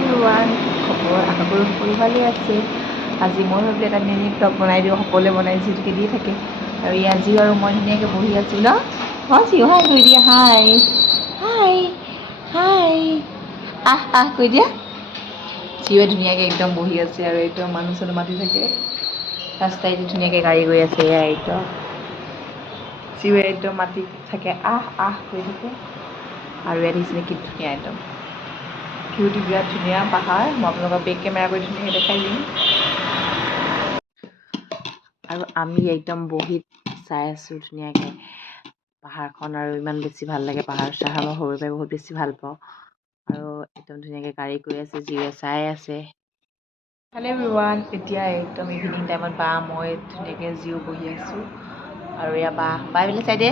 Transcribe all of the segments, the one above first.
Everyone, খবৰ আশা কৰোঁ সকলো ভালেই আছে। আজি মই ভাবিলোঁ এটা মিনি ব্লগ বনাই দিওঁ, সকলোৱে বনাই যিহেতুকে দিয়ে থাকে। আৰু আজিও আৰু মই ধুনীয়াকৈ বহি আছোঁ ন। জিঅ' হাই কৈ দিয়া, হাই হাই হাই, কৈ দিয়া। জিঅ'য়ে ধুনীয়াকৈ একদম বহি আছে আৰু একদম মানুহ চানুহ মাতি থাকে। ৰাস্তাইদি ধুনীয়াকৈ গাড়ী গৈ আছে, এয়া একদম জিঅ'য়ে একদম মাতি থাকে, কৈ থাকে। আৰু ইয়াত দেখিছেনে কি ধুনীয়া একদম ভিউটো বিৰাট ধুনীয়া পাহাৰ। মই আপোনালোকক বেক কেমেৰা কৰি ধুনীয়াকৈ দেখাই দিম। আৰু আমি একদম বহি চাই আছোঁ ধুনীয়াকৈ পাহাৰখন, আৰু ইমান বেছি ভাল লাগে পাহাৰ চাহাৰ। মই সৰুৰে পৰাই বহুত বেছি ভাল পাওঁ। আৰু একদম ধুনীয়াকৈ গাড়ী গৈ আছে, জিঅ'য়ে চাই আছে। হেল্ল' এভৰিৱান, এতিয়া একদম ইভিনিং টাইমত মই ধুনীয়াকৈ জিঅ' বহি আছোঁ। আৰু এয়া এইবিলাক চাইডে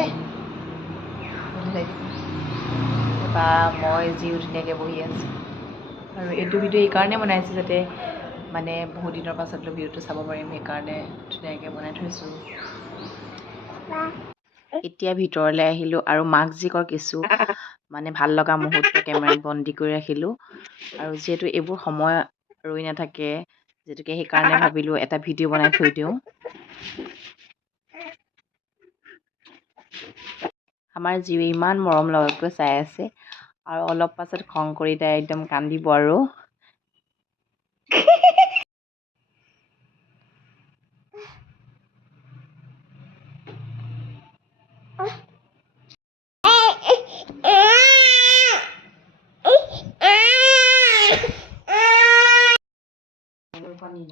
মই জিঅ' ধুনীয়াকৈ বহি আছোঁ। আৰু এইটো ভিডিঅ' এইকাৰণে বনাইছোঁ যাতে বহুত দিনৰ পাছত ভিডিঅ'টো চাব পাৰিম, সেইকাৰণে ধুনীয়াকৈ বনাই থৈছোঁ। এতিয়া ভিতৰলৈ আহিলোঁ আৰু মাক জীয়েকৰ কিছু ভাল লগা মুহূৰ্ত কেমেৰাত বন্দী কৰি ৰাখিলোঁ। আৰু যিহেতু এইবোৰ সময় ৰৈ নাথাকে, যিহেতুকে সেইকাৰণে ভাবিলোঁ এটা ভিডিঅ' বনাই থৈ দিওঁ। আমাৰ জীৱে ইমান মৰম লগাকৈ চাই আছে, আৰু অলপ পাছত খং কৰি তাই একদম কান্দিব আৰু।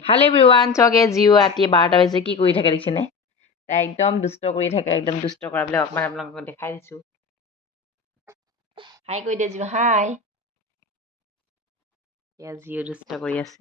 হেল্ল' এভৰিৱান, চকে জিঅ' ৰাতি 12টা বাজিছে, কি কৰি থাকে দেখিছেনে? তাই একদম দুষ্ট কৰি থাকে, একদম দুষ্ট কৰাবিলাক অকণমান আপোনালোকক দেখাই দিছোঁ। হাই কৈ দিয়া জিঅ', হাই। এয়া জিঅ' দুষ্ট কৰি আছে।